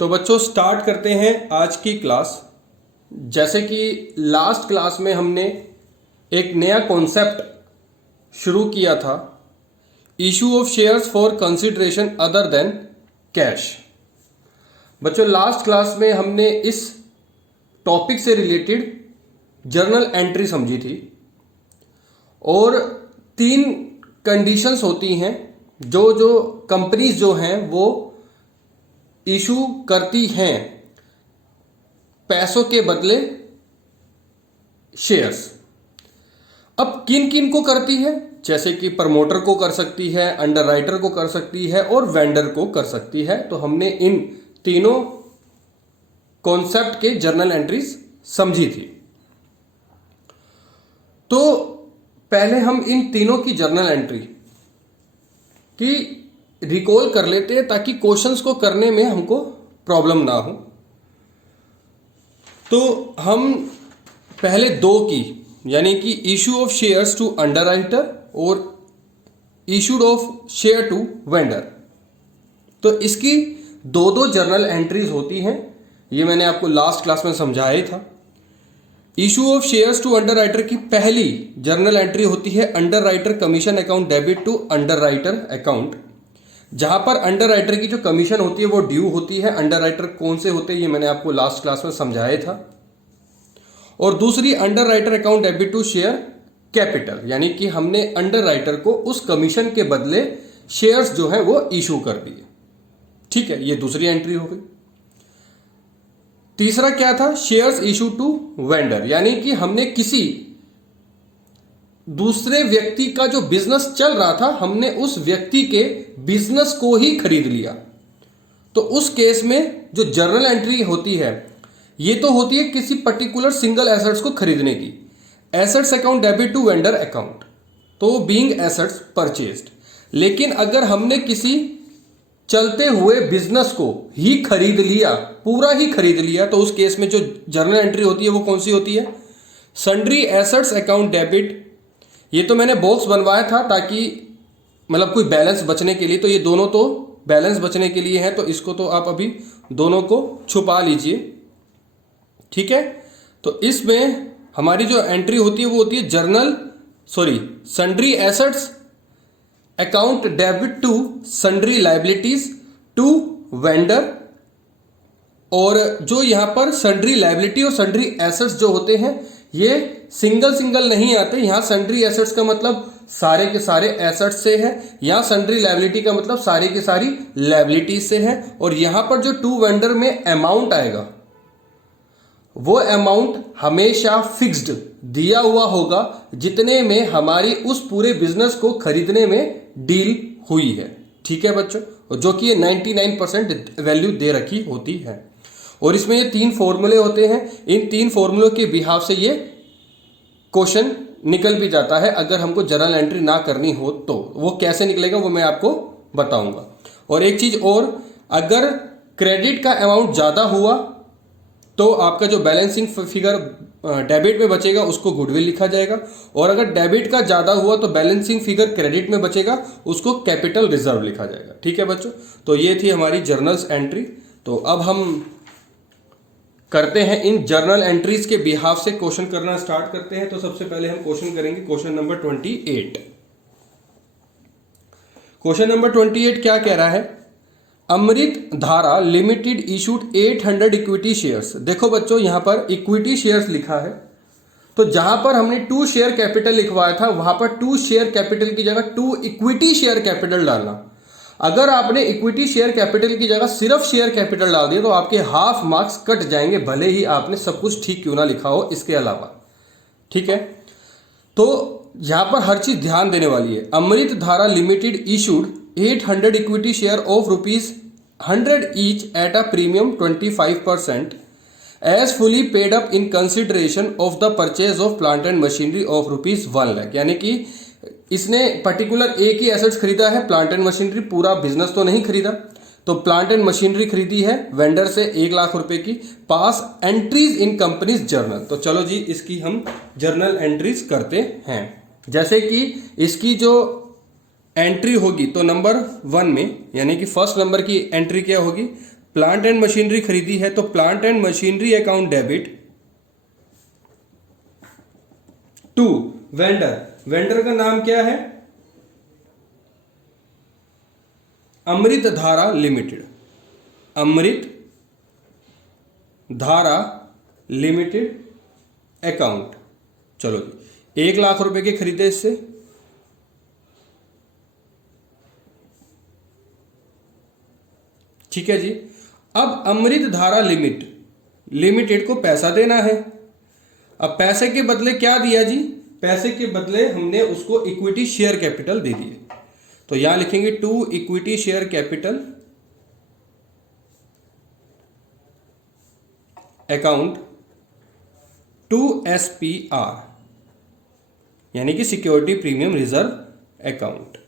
तो बच्चों स्टार्ट करते हैं आज की क्लास। जैसे कि लास्ट क्लास में हमने एक नया कॉन्सेप्ट शुरू किया था, issue of shares for consideration other than cash. बच्चों लास्ट क्लास में हमने इस टॉपिक से रिलेटेड जर्नल एंट्री समझी थी और 3 कंडीशंस होती हैं जो कंपनीज जो हैं वो इशू करती हैं पैसों के बदले शेयर्स। अब किन किन को करती है, जैसे कि प्रमोटर को कर सकती है, अंडरराइटर को कर सकती है और वेंडर को कर सकती है। तो हमने इन तीनों कॉन्सेप्ट के जर्नल एंट्रीज समझी थी। तो पहले हम इन तीनों की जर्नल एंट्री की रिकॉल कर लेते हैं ताकि क्वेश्चंस को करने में हमको प्रॉब्लम ना हो। तो हम पहले 2 की, यानी कि issue of shares to underwriter और issued of share to vendor, तो इसकी 2 जर्नल एंट्रीज होती हैं। ये मैंने आपको लास्ट क्लास में समझाया ही था। Issue of shares to underwriter की पहली जर्नल एंट्री होती है underwriter commission account debit to underwriter account, जहां पर अंडरराइटर की जो कमीशन होती है वो ड्यू होती है। अंडरराइटर कौन से होते हैं ये मैंने आपको लास्ट क्लास में समझाया था। और दूसरी underwriter account debit to share capital, यानी कि हमने अंडरराइटर को उस कमीशन के बदले शेयर्स जो है वो इशू कर दिए। ठीक है, ये दूसरी एंट्री हो गई। तीसरा क्या था, शेयर्स इशू टू वेंडर, यानी कि हमने किसी दूसरे व्यक्ति का जो बिजनेस चल रहा था, हमने उस व्यक्ति के बिजनेस को ही खरीद लिया। तो उस केस में जो जर्नल एंट्री होती है ये तो होती है किसी पर्टिकुलर सिंगल एसेट्स को खरीदने की। Assets account debit to vendor account, तो बीइंग एसेट्स परचेज्ड। लेकिन अगर हमने किसी चलते हुए बिजनेस को ही खरीद लिया, पूरा ही खरीद लिया, तो उस केस में जो जर्नल एंट्री होती है वो कौन सी होती है, सन्ड्री एसेट्स अकाउंट डेबिट। ये तो मैंने बॉक्स बनवाया था ताकि मतलब कोई बैलेंस बचने के लिए, तो ये दोनों तो बैलेंस बचने के लिए है, तो इसको तो आप अभी दोनों को छुपा लीजिए। ठीक है, तो इसमें हमारी जो एंट्री होती है वो होती है sundry assets account debit to sundry liabilities to vendor. और जो यहां पर सन्ड्री लाइबिलिटी और सन्ड्री एसेट्स जो होते हैं ये सिंगल नहीं आते। यहां सन्ड्री एसेट्स का मतलब सारे के सारे एसेट्स से है, यहां सन्ड्री लाइबिलिटी का मतलब सारी की सारी लाइबिलिटीज से है। और यहां पर जो टू वेंडर में अमाउंट आएगा वो अमाउंट हमेशा फिक्स्ड दिया हुआ होगा, जितने में हमारी उस पूरे बिजनेस को खरीदने में डील हुई है। ठीक है बच्चों, जो कि 99% वैल्यू दे रखी होती है। और इसमें ये 3 फॉर्मूले होते हैं। इन 3 फॉर्मूलों के बिहाफ से ये क्वेश्चन निकल भी जाता है। अगर हमको जर्नल एंट्री ना करनी हो तो वो कैसे निकलेगा वो मैं आपको बताऊंगा। और एक चीज और, अगर क्रेडिट का अमाउंट ज्यादा हुआ तो आपका जो बैलेंसिंग फिगर डेबिट में बचेगा उसको गुडविल लिखा जाएगा, और अगर डेबिट का ज्यादा हुआ तो बैलेंसिंग फिगर क्रेडिट में बचेगा, उसको कैपिटल रिजर्व लिखा जाएगा। ठीक है बच्चों, तो ये थी हमारी जर्नल्स एंट्री। तो अब हम करते हैं इन जर्नल एंट्रीज के बिहाफ से क्वेश्चन करना स्टार्ट करते हैं। तो सबसे पहले हम क्वेश्चन करेंगे क्वेश्चन नंबर 28। क्वेश्चन नंबर 28 क्या कह रहा है, Amrit Dhara limited issued 800 equity shares. देखो बच्चों यहां पर इक्विटी शेयर्स लिखा है, तो जहां पर हमने 2 शेयर कैपिटल लिखवाया था वहां पर 2 शेयर कैपिटल की जगह 2 इक्विटी शेयर कैपिटल डालना। अगर आपने इक्विटी शेयर कैपिटल की जगह सिर्फ शेयर कैपिटल डाल दिया तो आपके हाफ मार्क्स कट जाएंगे, भले ही आपने सब कुछ ठीक क्यों ना लिखा हो इसके अलावा। ठीक है, तो यहां पर हर चीज ध्यान देने वाली है। Amrit Dhara limited issued 800 equity share of ₹100 each at a premium 25% as fully paid up in consideration of the purchase of plant and machinery of ₹1 lakh. यानी कि इसने पर्टिकुलर एक ही एसेट्स खरीदा है, प्लांट एंड मशीनरी, पूरा बिजनेस तो नहीं खरीदा। तो प्लांट एंड मशीनरी खरीदी है वेंडर से 1 लाख रुपए की। पास एंट्रीज इन कंपनीज जर्नल। तो चलो जी इसकी हम जर्नल एंट्रीज करते हैं। जैसे कि इसकी जो एंट्री होगी तो नंबर 1 में, यानी कि फर्स्ट नंबर की एंट्री क्या होगी, प्लांट एंड मशीनरी खरीदी है तो plant and machinery account debit to vendor. Vendor का नाम क्या है? अमृत धारा लिमिटेड। अमृत धारा लिमिटेड अकाउंट। चलो जी, 1 लाख रुपए के खरीदे इससे। ठीक है जी। अब अमृत धारा लिमिटेड को पैसा देना है। अब पैसे के बदले क्या दिया जी? पैसे के बदले हमने उसको इक्विटी शेयर कैपिटल दे दिए। तो यहां लिखेंगे to equity share capital account to SPR, यानी कि सिक्योरिटी प्रीमियम रिजर्व अकाउंट।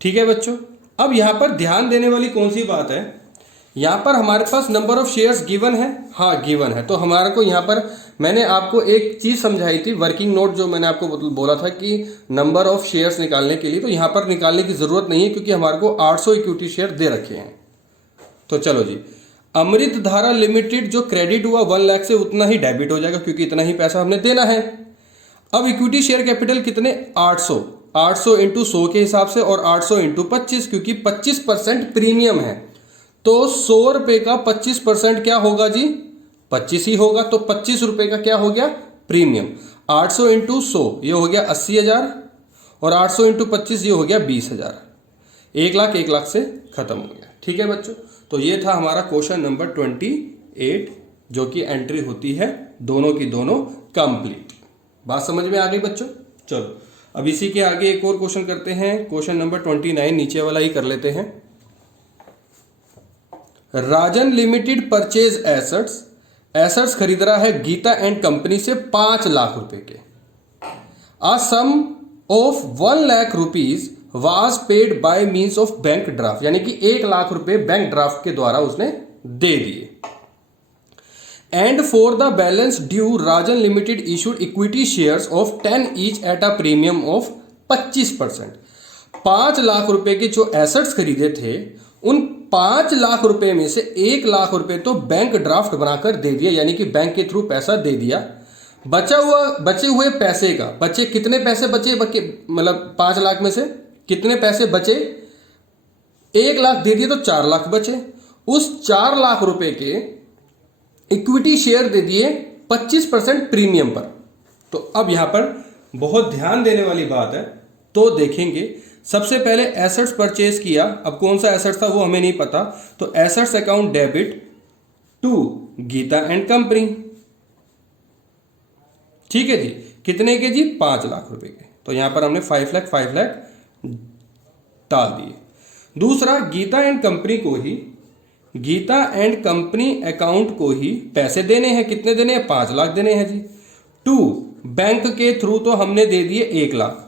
ठीक है बच्चों। अब यहां पर ध्यान देने वाली कौन सी बात है, यहां पर हमारे पास नंबर ऑफ शेयर्स गिवन है। हाँ गिवन है। तो हमारे को यहां पर मैंने आपको एक चीज समझाई थी, वर्किंग नोट जो मैंने आपको बोला था कि नंबर ऑफ शेयर्स निकालने के लिए, तो यहां पर निकालने की जरूरत नहीं है क्योंकि हमारे को 800 इक्विटी शेयर दे रखे हैं। तो चलो जी, अमृत धारा लिमिटेड जो क्रेडिट हुआ 1 लाख से उतना ही डेबिट हो जाएगा क्योंकि इतना ही पैसा हमने देना है। अब इक्विटी शेयर कैपिटल कितने? 800 इंटू 100 के हिसाब से और 800 इंटू 25 क्योंकि 25% प्रीमियम है। तो 100 रुपए का 25% क्या होगा जी? 25 ही होगा। तो 25 रुपए का क्या हो गया? प्रीमियम। 800 इंटू 100 ये हो गया 80,000 और 800 इंटू 25 ये हो गया 20,000। 1 लाख से खत्म हो गया। ठीक है बच्चों। तो ये था हमारा क्वेश्चन नंबर 28 जो कि एंट्री होती है दोनों की दोनों कंप्लीट। बात समझ में आ गई बच्चों? चलो अब इसी के आगे एक और क्वेश्चन करते हैं। क्वेश्चन नंबर 29 नीचे वाला ही कर लेते हैं। राजन लिमिटेड परचेज एसेट्स खरीद रहा है गीता एंड कंपनी से 5 लाख रुपए के। A sum of 1 lakh rupees was paid by means of bank draft, यानी कि 1 लाख रुपए बैंक ड्राफ्ट के द्वारा उसने दे दिए। And for the balance due Rajan limited issued equity shares of 10 each at a premium of 25%। 5 lakh रुपए के जो एसेट्स खरीदे थे उन 5 लाख रुपए में से 1 लाख रुपए तो बैंक ड्राफ्ट बनाकर दे दिया, यानी कि बैंक के थ्रू पैसा दे दिया। बचे हुए पैसे का कितने पैसे बचे मतलब 5 लाख में से कितने पैसे बचे? 1 लाख दे दिए तो 4 लाख बचे। उस 4 लाख रुपए के इक्विटी शेयर दे दिए 25% प्रीमियम पर। तो अब यहां पर बहुत ध्यान देने वाली बात है। तो देखेंगे सबसे पहले एसेट्स परचेज किया। अब कौन सा एसेट्स था वो हमें नहीं पता, तो assets account debit to Geeta and company. ठीक है जी। कितने के जी? 5 लाख रुपए के। तो यहां पर हमने 5 लाख डाल दिए। दूसरा, गीता एंड कंपनी अकाउंट को ही पैसे देने हैं। कितने देने हैं? 5 लाख देने हैं जी। टू बैंक के थ्रू तो हमने दे दिए 1 लाख।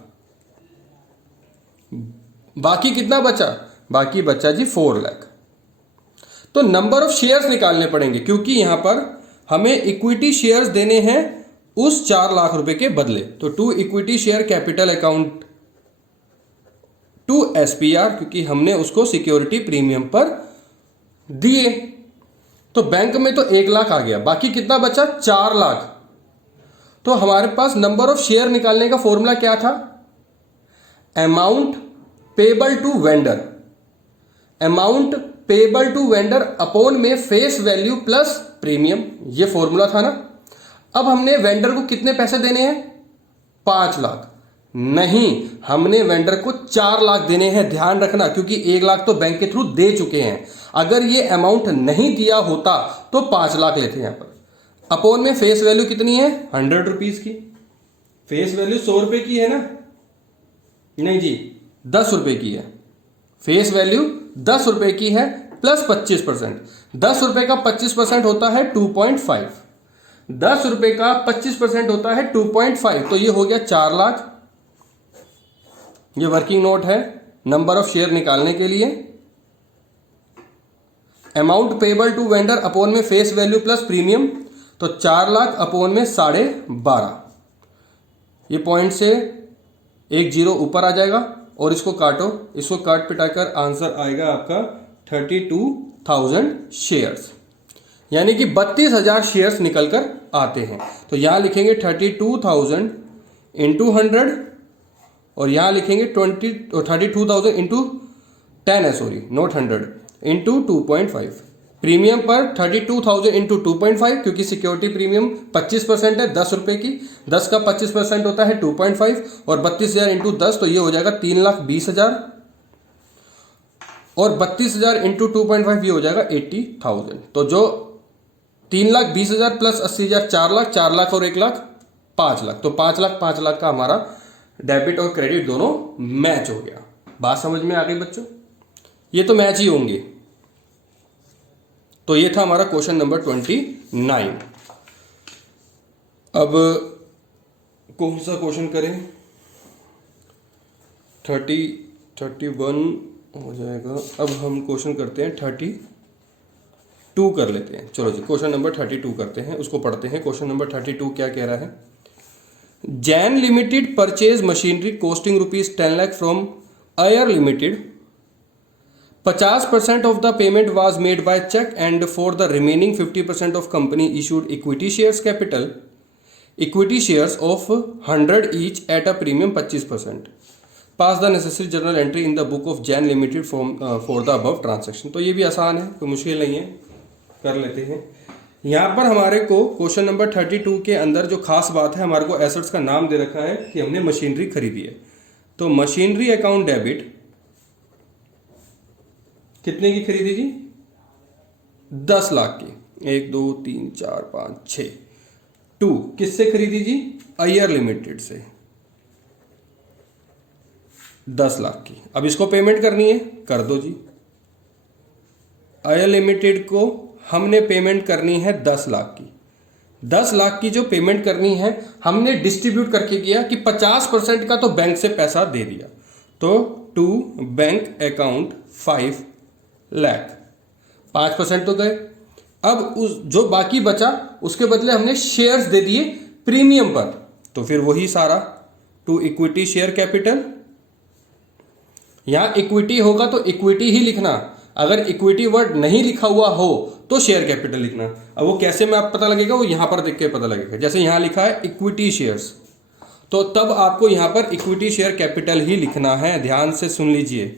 बाकी कितना बचा? बाकी बचा जी 4 लाख। तो नंबर ऑफ शेयर्स निकालने पड़ेंगे क्योंकि यहां पर हमें इक्विटी शेयर्स देने हैं उस 4 लाख रुपए के बदले। तो to equity share capital account to SPR, क्योंकि हमने उसको सिक्योरिटी प्रीमियम पर दिए। तो बैंक में तो 1 लाख आ गया, बाकी कितना बचा? 4 लाख। तो हमारे पास नंबर ऑफ शेयर निकालने का फॉर्मूला क्या था? Amount payable to vendor upon में फेस वैल्यू प्लस प्रीमियम, ये फॉर्मूला था ना। अब हमने वेंडर को कितने पैसे देने हैं? 5 लाख नहीं, हमने वेंडर को 4 लाख देने हैं। ध्यान रखना, क्योंकि 1 लाख तो बैंक के थ्रू दे चुके हैं। अगर ये अमाउंट नहीं दिया होता तो 5 लाख लेते। यहां पर अपॉन में फेस वैल्यू कितनी है? 100 रुपीज की। फेस वैल्यू 100 रुपए की है ना? नहीं जी, 10 रुपए की है। फेस वैल्यू 10 रुपए की है प्लस 25%। 10 रुपए का 25% होता है 2.5। 10 रुपए का 25% होता है 2.5। तो ये हो गया 4 लाख। ये वर्किंग नोट है नंबर ऑफ शेयर निकालने के लिए। Amount payable to vendor upon में फेस वैल्यू प्लस प्रीमियम, तो 4 लाख अपॉन में 12.5। ये पॉइंट से एक जीरो ऊपर आ जाएगा और इसको काटो। इसको काट पिटाकर आंसर आएगा आपका 32 32,000 शेयर्स, यानी कि 32,000 शेयर्स निकल कर आते हैं। तो यहां लिखेंगे 32,000 इंटू 100 और यहां लिखेंगे 32,000 इंटू 10 है, सॉरी नॉट 100, इंटू 2.5। प्रीमियम पर 32,000 इंटू 2.5, क्योंकि सिक्योरिटी प्रीमियम 25% है 10 रुपए की, 10 का 25% होता है 2.5 और 32,000 इंटू 10 तो ये हो जाएगा 3,20,000 और 32,000 इंटू 2.5 ये हो जाएगा 80,000। तो जो 3,20,000 प्लस 80,000 4 लाख, 4 लाख और 1 लाख 5 लाख, तो 5 लाख 5 लाख का हमारा डेबिट और क्रेडिट दोनों मैच हो गया। बात समझ में आ गई बच्चों? ये तो मैच ही होंगे। तो ये था हमारा क्वेश्चन नंबर 29। अब कौन सा क्वेश्चन करें? 31 हो जाएगा। अब हम क्वेश्चन करते हैं 32 कर लेते हैं। चलो जी, क्वेश्चन नंबर 32 करते हैं, उसको पढ़ते हैं। क्वेश्चन नंबर 32 क्या कह रहा है? Jain limited purchase machinery costing ₹10 lakh from Iyer limited. 50% of the payment was made by check and for the remaining 50% of company issued equity shares capital, equity shares of 100 each at a premium 25%. Pass the necessary journal entry in the book of Jain Limited for the above transaction। तो ये भी आसान है, कोई मुश्किल नहीं है, कर लेते हैं। यहाँ पर हमारे को क्वेश्चन नंबर 32 के अंदर जो खास बात है, हमारे को एसेट्स का नाम दे रखा है कि हमने मशीनरी खरीदी है। तो मशीनरी अकाउंट डेबिट कितने की खरीदी जी? 10 लाख की। 1 2 3 4 5 6 2 किससे खरीदी जी? अयर लिमिटेड से 10 लाख की। अब इसको पेमेंट करनी है, कर दो जी। अयर लिमिटेड को हमने पेमेंट करनी है 10 लाख की। 10 लाख की जो पेमेंट करनी है हमने डिस्ट्रीब्यूट करके किया कि 50% का तो बैंक से पैसा दे दिया। तो टू बैंक अकाउंट 5 लाख, 5% तो गए। अब उस जो बाकी बचा उसके बदले हमने शेयर्स दे दिए प्रीमियम पर, तो फिर वही सारा टू इक्विटी शेयर कैपिटल। यहां इक्विटी होगा तो इक्विटी ही लिखना, अगर इक्विटी वर्ड नहीं लिखा हुआ हो तो शेयर कैपिटल लिखना। अब वो कैसे में आप पता लगेगा, वो यहां पर देख के पता लगेगा। जैसे यहां लिखा है इक्विटी शेयर्स, तो तब आपको यहां पर इक्विटी शेयर कैपिटल ही लिखना है। ध्यान से सुन लीजिए,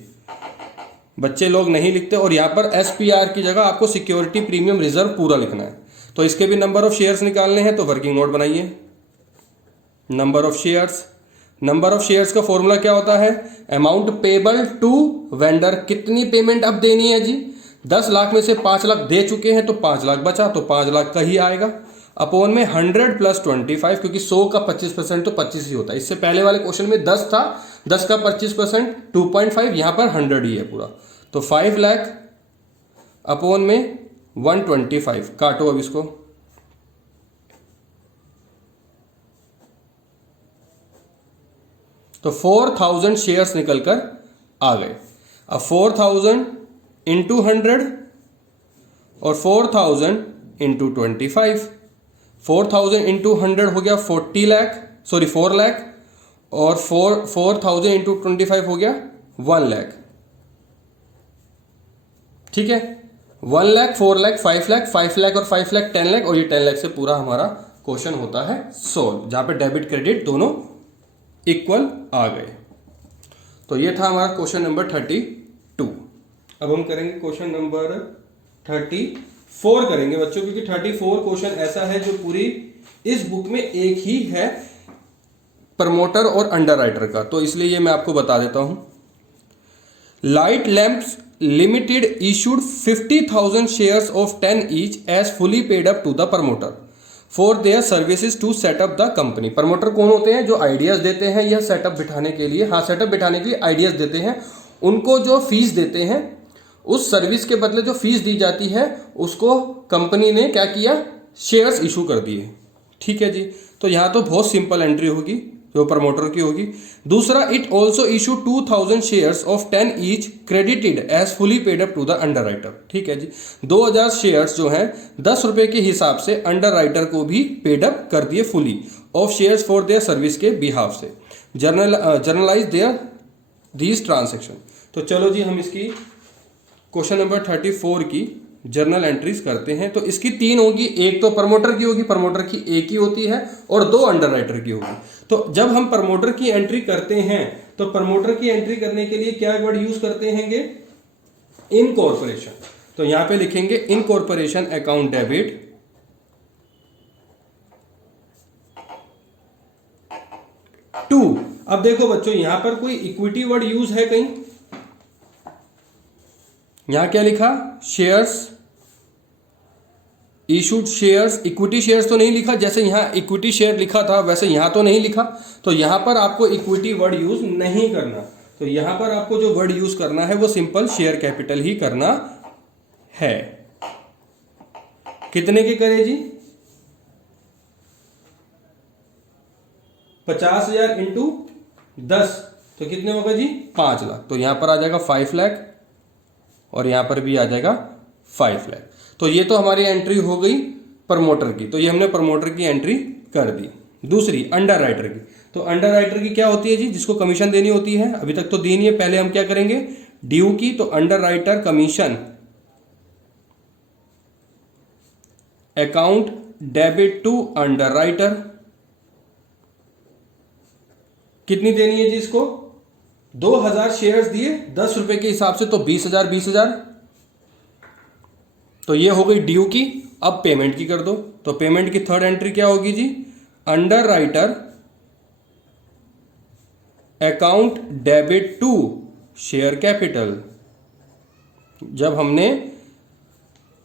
बच्चे लोग नहीं लिखते। और यहाँ पर SPR की जगह आपको सिक्योरिटी प्रीमियम रिजर्व पूरा लिखना है। तो इसके भी नंबर ऑफ शेयर्स निकालने हैं, तो वर्किंग नोट बनाइए। Number of shares, number of shares का फॉर्मूला क्या होता है? Amount payable to vendor. कितनी पेमेंट अब देनी है जी? 10 लाख में से 5 लाख दे चुके हैं, तो 5 लाख बचा, तो 5 लाख का ही आएगा। अपॉन में 100 प्लस 25, क्योंकि 100 का 25% तो 25 ही होता है। इससे पहले वाले क्वेश्चन में 10 था, 10 का 25% 2.5, यहां पर 100 ही है पूरा। तो 5 लाख अपॉन में 125, काटो अब इसको। तो 4,000 शेयर्स निकलकर आ गए। अब 4,000 इंटू 100 और 4,000 इंटू 25। 4,000 इंटू 100 हो गया 40 लाख, सॉरी 4 लाख, और 4,000 इंटू 25 हो गया 1 लाख। ठीक है, 1 लाख, 4 लाख, 5 लाख, 5 लाख और 5 लाख 10 लाख, और ये 10 लाख से पूरा हमारा क्वेश्चन होता है सोल्व, जहां पे डेबिट क्रेडिट दोनों इक्वल आ गए। तो ये था हमारा क्वेश्चन नंबर 32। अब हम करेंगे क्वेश्चन नंबर 34 करेंगे बच्चों, क्योंकि 34 क्वेश्चन ऐसा है जो पूरी इस बुक में एक ही है, प्रमोटर और अंडरराइटर का, तो इसलिए ये मैं आपको बता देता हूं। Light lamps limited issued 50,000 shares of 10 each as fully paid up to the promoter for their services to set up the company. Promoter कौन होते हैं? जो आइडियाज देते हैं यह सेटअप बिठाने के लिए, हाँ सेटअप बिठाने के लिए आइडियाज देते हैं। उनको जो फीस देते हैं, उस सर्विस के बदले जो फीस दी जाती है उसको कंपनी ने क्या किया? शेयर्स इशू कर दिए। ठीक है जी, तो यहां तो बहुत सिंपल एंट्री होगी जो प्रमोटर की होगी। दूसरा, it also issue 2,000 shares of 10 each credited as fully paid up to the underwriter. ठीक है जी, 2,000 शेयर्स जो हैं 10 रुपए के हिसाब से अंडरराइटर को भी पेड अप कर दिए fully of shares for their service के बिहाफ से। Journalize their these transaction. तो चलो जी हम इसकी क्वेश्चन नंबर 34 की जर्नल एंट्रीज करते हैं। तो इसकी 3 होगी, एक तो प्रमोटर की होगी, प्रमोटर की एक ही होती है, और 2 अंडरराइटर की होगी। तो जब हम प्रमोटर की एंट्री करते हैं तो प्रमोटर की एंट्री करने के लिए क्या वर्ड यूज करते हैंगे? इनकॉर्पोरेशन। तो यहां पे लिखेंगे इनकॉर्पोरेशन अकाउंट डेबिट टू। अब देखो बच्चों, यहां पर कोई इक्विटी वर्ड यूज है कहीं? यहां क्या लिखा? Shares, issued shares, equity shares तो नहीं लिखा। जैसे यहां इक्विटी शेयर लिखा था वैसे यहां तो नहीं लिखा। तो यहां पर आपको इक्विटी वर्ड यूज नहीं करना। तो यहां पर आपको जो वर्ड यूज करना है वो सिंपल शेयर कैपिटल ही करना है। कितने के करे जी? 50,000 इंटू 10 तो कितने होगा जी? 5 लाख। तो यहां पर आ जाएगा 5 लाख और यहां पर भी आ जाएगा 5 लाख। तो ये तो हमारी एंट्री हो गई प्रमोटर की। तो ये हमने प्रमोटर की एंट्री कर दी। दूसरी अंडरराइटर की। तो अंडरराइटर की क्या होती है जी? जिसको कमीशन देनी होती है। अभी तक तो दी नहीं है, पहले हम क्या करेंगे? ड्यू की। तो underwriter commission account debit to underwriter. कितनी देनी है जी इसको? 2000 शेयर्स दिए 10 रुपए के हिसाब से, तो 20,000 20,000। तो ये हो गई ड्यू की। अब पेमेंट की कर दो। तो पेमेंट की थर्ड एंट्री क्या होगी जी? Underwriter account debit to share capital. जब हमने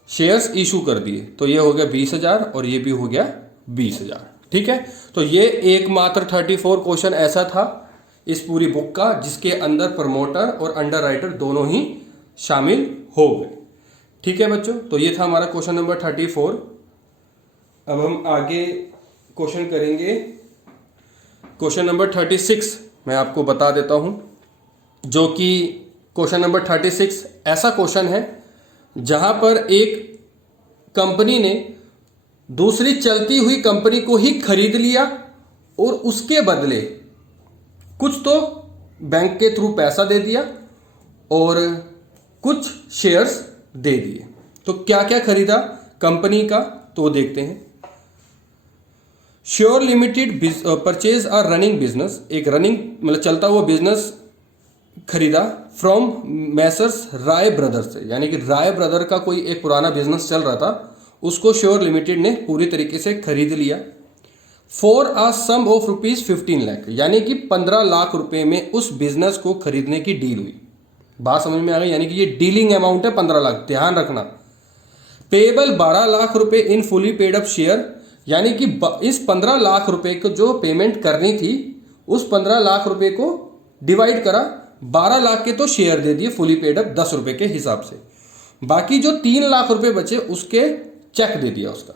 शेयर्स इशू कर दिए तो ये हो गया 20,000 और ये भी हो गया 20,000। ठीक है। तो ये एकमात्र 34 क्वेश्चन ऐसा था इस पूरी बुक का जिसके अंदर प्रमोटर और अंडरराइटर दोनों ही शामिल हो गए। ठीक है बच्चों, तो ये था हमारा क्वेश्चन नंबर 34। अब हम आगे क्वेश्चन करेंगे क्वेश्चन नंबर 36। मैं आपको बता देता हूं, जो कि क्वेश्चन नंबर 36 ऐसा क्वेश्चन है जहां पर एक कंपनी ने दूसरी चलती हुई कंपनी को ही खरीद लिया और उसके बदले कुछ तो बैंक के थ्रू पैसा दे दिया और कुछ शेयर्स दे दिए। तो क्या क्या खरीदा कंपनी का, तो वो देखते हैं। Sure limited purchase a running business. एक रनिंग मतलब चलता हुआ बिजनेस खरीदा फ्रॉम मैसर्स राय ब्रदर्स से। यानी कि राय ब्रदर का कोई एक पुराना बिजनेस चल रहा था, उसको श्योर लिमिटेड ने पूरी तरीके से खरीद लिया। For a sum of ₹15 lakh. यानी कि 15 लाख रुपए में उस बिजनेस को खरीदने की डील हुई। बात समझ में आ गई? यानी कि ये डीलिंग अमाउंट है 15 लाख, ध्यान रखना। पेबल 12 लाख रुपए इन फुली पेड अप शेयर। यानी कि इस 15 लाख रुपए को जो पेमेंट करनी थी उस 15 लाख रुपए को डिवाइड करा, 12 लाख के तो शेयर दे दिए फुली पेड अप 10 रुपए के हिसाब से। बाकी जो 3 लाख रुपए बचे उसके चेक दे दिया उसका।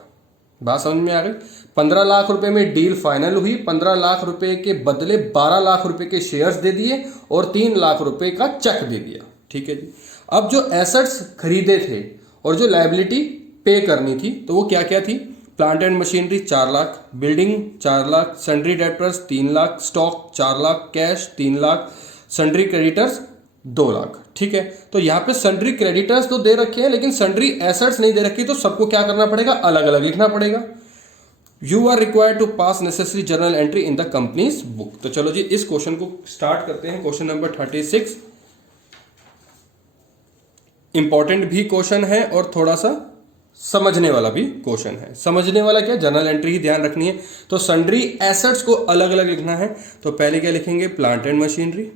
बात समझ में आ गई? 15 लाख रुपए में डील फाइनल हुई। 15 लाख रुपए के बदले 12 लाख रुपए के शेयर्स दे दिए और 3 लाख रुपए का चेक दे दिया। ठीक है जी। अब जो एसेट्स खरीदे थे और जो लायबिलिटी पे करनी थी तो वो क्या क्या थी? Plant and machinery 4 lakh, building 4 lakh, sundry debtors 3 lakh, stock 4 lakh, cash 3 lakh, sundry creditors 2 lakh. ठीक है। तो यहां पे सन्ड्री क्रेडिटर्स तो दे रखे हैं लेकिन सन्ड्री एसेट्स नहीं दे रखी, तो सबको क्या करना पड़ेगा? अलग अलग लिखना पड़ेगा। You are required to pass necessary journal entry in the companies book. तो चलो जी इस क्वेश्चन को स्टार्ट करते हैं। क्वेश्चन नंबर 36 इंपॉर्टेंट भी क्वेश्चन है और थोड़ा सा समझने वाला भी क्वेश्चन है। समझने वाला क्या? जनरल एंट्री ही ध्यान रखनी है। तो सन्ड्री एसेट्स को अलग अलग लिखना है। तो पहले क्या लिखेंगे? Plant and machinery.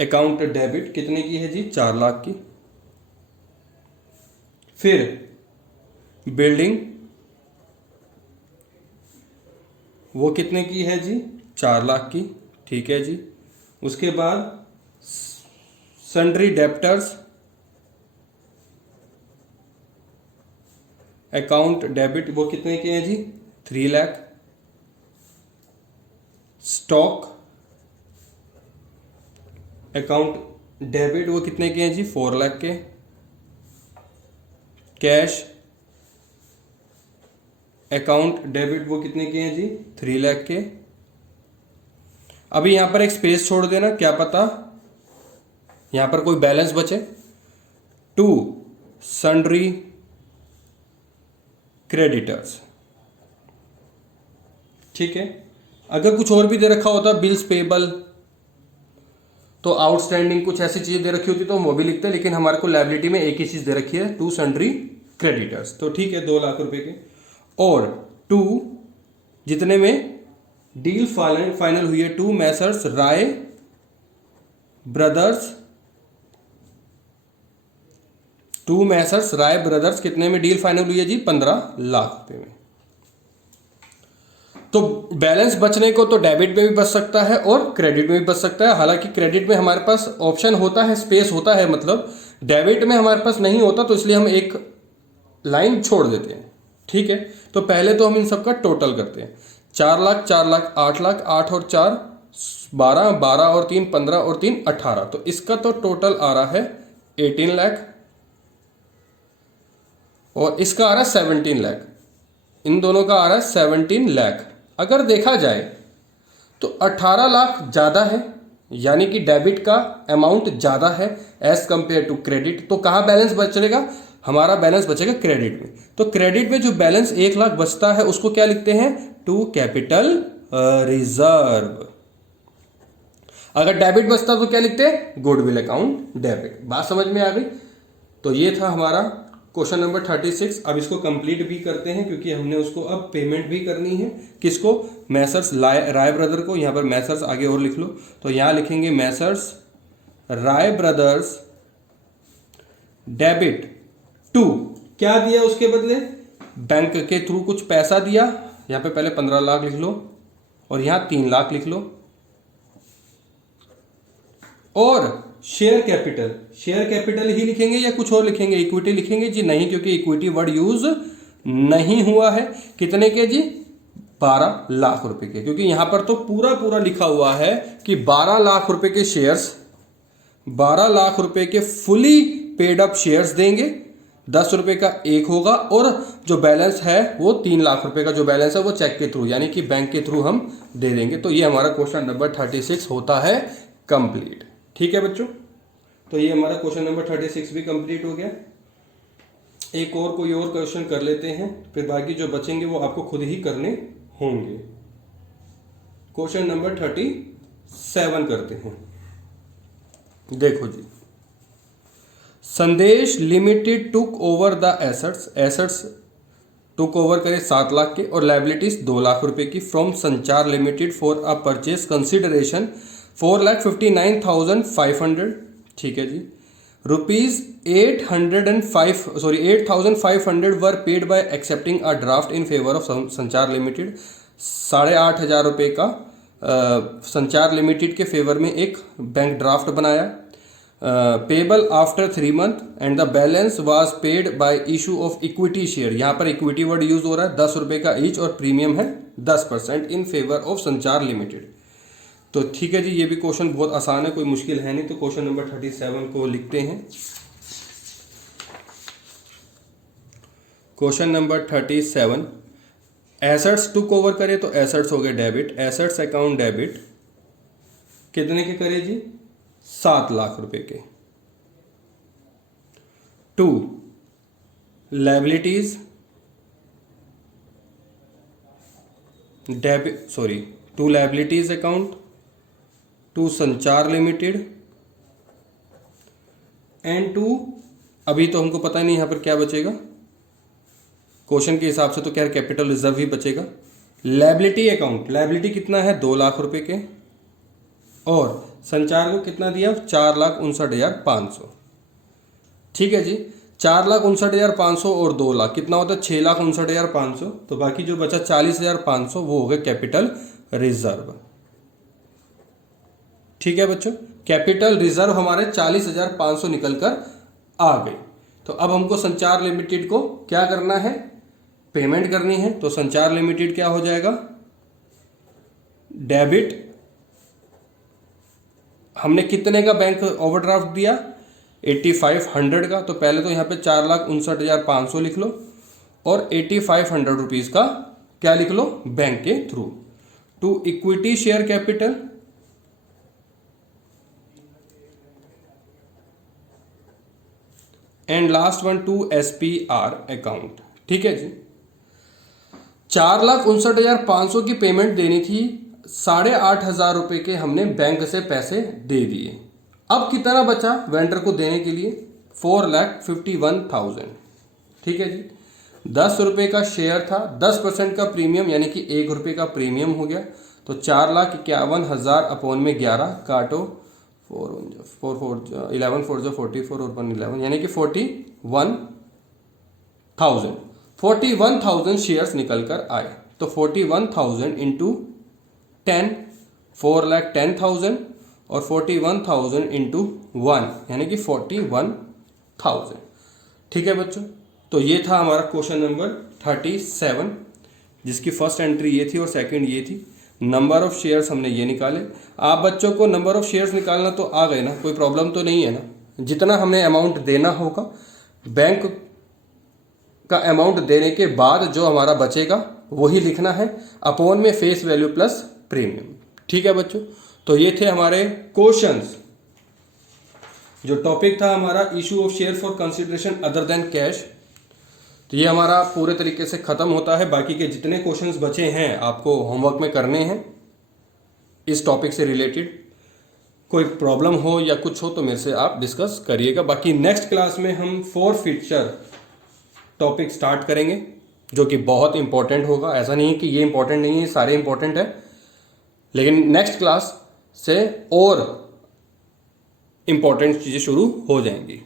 Account debit कितने की है जी? 4 लाख की। फिर बिल्डिंग वो कितने की है जी? 4 लाख की। ठीक है जी। उसके बाद सन्ड्री डेप्टर्स अकाउंट डेबिट वो कितने के हैं जी? 3 लाख। स्टॉक अकाउंट डेबिट वो कितने के हैं जी? 4 लाख के। कैश अकाउंट डेबिट वो कितने के हैं जी? 3 लाख के। अभी यहां पर एक स्पेस छोड़ देना, क्या पता यहां पर कोई बैलेंस बचे। टू सन्ड्री क्रेडिटर्स, ठीक है। अगर कुछ और भी दे रखा होता, बिल्स पेबल, तो आउटस्टैंडिंग कुछ ऐसी चीजें दे रखी होती तो वो भी लिखते, लेकिन हमारे को लायबिलिटी में एक ही चीज दे रखी है, टू सन्ड्री क्रेडिटर्स, तो ठीक है 2 लाख रुपए के। और टू जितने में डील फाइनल हुई है, to messrs Rai brothers, to messrs Rai brothers कितने में डील फाइनल हुई है जी? 15 लाख रुपए में। तो बैलेंस बचने को तो डेबिट में भी बच सकता है और क्रेडिट में भी बच सकता है। हालांकि क्रेडिट में हमारे पास ऑप्शन होता है, स्पेस होता है, मतलब डेबिट में हमारे पास नहीं होता, तो इसलिए हम एक लाइन छोड़ देते हैं, ठीक है। तो पहले तो हम इन सबका टोटल करते हैं। 4 लाख, 4 लाख, 8 लाख, 8 और 4 12, 12 और 3 15 और 3 18, तो इसका तो टोटल आ रहा है 18 लाख और इसका आ रहा है 17 लाख। इन दोनों का आ रहा है 17 लाख। अगर देखा जाए तो 18 लाख ज़्यादा है, यानी कि डेबिट का अमाउंट ज़्यादा है एज कंपेयर टू क्रेडिट। तो कहाँ बैलेंस बचेगा? हमारा बैलेंस बचेगा क्रेडिट में। तो क्रेडिट में जो बैलेंस 1 लाख बचता है उसको क्या लिखते हैं? To capital reserve. अगर डेबिट बचता तो क्या लिखते हैं? Goodwill account debit. बात समझ में आ गई? तो ये था हमारा क्वेश्चन नंबर 36। अब इसको कंप्लीट भी करते हैं क्योंकि हमने उसको अब पेमेंट भी करनी है। किसको? मैसर्स राय ब्रदर को। यहाँ पर मैसर्स आगे और लिख लो, तो यहाँ लिखेंगे messrs Rai brothers debit to, क्या दिया उसके बदले? बैंक के थ्रू कुछ पैसा दिया। यहाँ पे पहले 15 लाख लिख लो और यहाँ 3 लाख लिख लो। और शेयर कैपिटल, शेयर कैपिटल ही लिखेंगे या कुछ और लिखेंगे? इक्विटी लिखेंगे जी? नहीं, क्योंकि इक्विटी वर्ड यूज नहीं हुआ है। कितने के जी? 12 लाख रुपए के, क्योंकि यहां पर तो पूरा लिखा हुआ है कि 12 लाख रुपए के शेयर्स, 12 लाख रुपए के फुली पेड अप शेयर्स देंगे। 10 रुपए का एक होगा और जो बैलेंस है वो 3 लाख रुपए का जो बैलेंस है वो चेक के थ्रू यानी कि बैंक के थ्रू हम दे देंगे। तो ये हमारा क्वेश्चन नंबर 36 होता है कंप्लीट। ठीक है बच्चों, तो ये हमारा क्वेश्चन नंबर 36 भी कंप्लीट हो गया। एक और कोई और क्वेश्चन कर लेते हैं, फिर बाकी जो बचेंगे वो आपको खुद ही करने होंगे। क्वेश्चन नंबर 37 करते हैं। देखो जी, संदेश limited took over the assets, assets took over करे 7 लाख के और लाइबिलिटीज 2 लाख रुपए की from Sanchar limited for a purchase consideration 4,59,500। ठीक है जी। Rupees 8,500 were paid by accepting a draft in favour of Sanchar limited. 8,500 रुपये का संचार लिमिटेड के फेवर में एक बैंक ड्राफ्ट बनाया। Payable after 3 month and the balance was paid by issue of equity share. यहाँ पर इक्विटी वर्ड यूज हो रहा है, 10 रुपये का ईच और प्रीमियम है 10% इन फेवर ऑफ संचार लिमिटेड। तो ठीक है जी, ये भी क्वेश्चन बहुत आसान है, कोई मुश्किल है नहीं। तो क्वेश्चन नंबर 37 को लिखते हैं। Question number 37, assets took over करे तो एसेट्स हो गए डेबिट, एसेट्स अकाउंट डेबिट कितने के करे जी? 7 लाख रुपए के। To liabilities debit, sorry, to liabilities account to Sanchar limited and to, अभी तो हमको पता ही नहीं यहां पर क्या बचेगा, क्वेश्चन के हिसाब से तो क्या कैपिटल रिजर्व ही बचेगा। लायबिलिटी अकाउंट, लायबिलिटी कितना है? 2 लाख रुपए के और संचार को कितना दिया? 4,59,500। ठीक है जी, 4,59,500 और 2 लाख कितना होता है? 6,59,500। तो बाकी जो बचा 40,500 वो हो गया कैपिटल रिजर्व। ठीक है बच्चों, कैपिटल रिजर्व हमारे 40,500 निकलकर आ गई। तो अब हमको संचार लिमिटेड को क्या करना है? पेमेंट करनी है। तो संचार लिमिटेड क्या हो जाएगा? डेबिट, हमने कितने का बैंक ओवरड्राफ्ट दिया? 8,500 का। तो पहले तो यहाँ पे 4,59,500 लिख लो और 8,500 रुपीज का क्या लिख लो? बैंक के through. To equity share capital, and last one to SPR account. ठीक है जी। 4,59,500 की पेमेंट देनी थी, 8,500 रुपये के हमने बैंक से पैसे दे दिए। अब कितना बचा वेंडर को देने के लिए? 4,51,000। ठीक है जी। 10 रुपये का शेयर था, 10% का प्रीमियम यानी कि 1 रुपये का प्रीमियम हो गया। तो 4,51,000 अपॉन में 11 काटो, 11 4 44 और 1 11 यानी कि 41,000 शेयर्स निकल कर आए। तो 41,000 इंटू 10, 4,10,000 और 41,000 इंटू 1 यानी कि 41,000। ठीक है बच्चों, तो ये था हमारा क्वेश्चन नंबर 37, जिसकी फर्स्ट एंट्री ये थी और सेकंड ये थी। नंबर ऑफ शेयर्स हमने ये निकाले। आप बच्चों को नंबर ऑफ शेयर्स निकालना तो आ गए ना, कोई प्रॉब्लम तो नहीं है ना? जितना हमें अमाउंट देना होगा, बैंक का अमाउंट देने के बाद जो हमारा बचेगा वही लिखना है, अपॉन में फेस वैल्यू प्लस प्रीमियम। ठीक है बच्चों, तो ये थे हमारे क्वेश्चंस। जो टॉपिक था हमारा issue of share for consideration other than cash, तो ये हमारा पूरे तरीके से खत्म होता है। बाकी के जितने क्वेश्चंस बचे हैं आपको होमवर्क में करने हैं इस टॉपिक से रिलेटेड। कोई प्रॉब्लम हो या कुछ हो तो मेरे से आप डिस्कस करिएगा। बाकी नेक्स्ट क्लास में हम फोरफिचर टॉपिक स्टार्ट करेंगे, जो कि बहुत इंपॉर्टेंट होगा। ऐसा नहीं है कि ये इंपॉर्टेंट नहीं है, सारे इंपॉर्टेंट है, लेकिन नेक्स्ट क्लास से और इंपॉर्टेंट चीज़ें शुरू हो जाएंगी।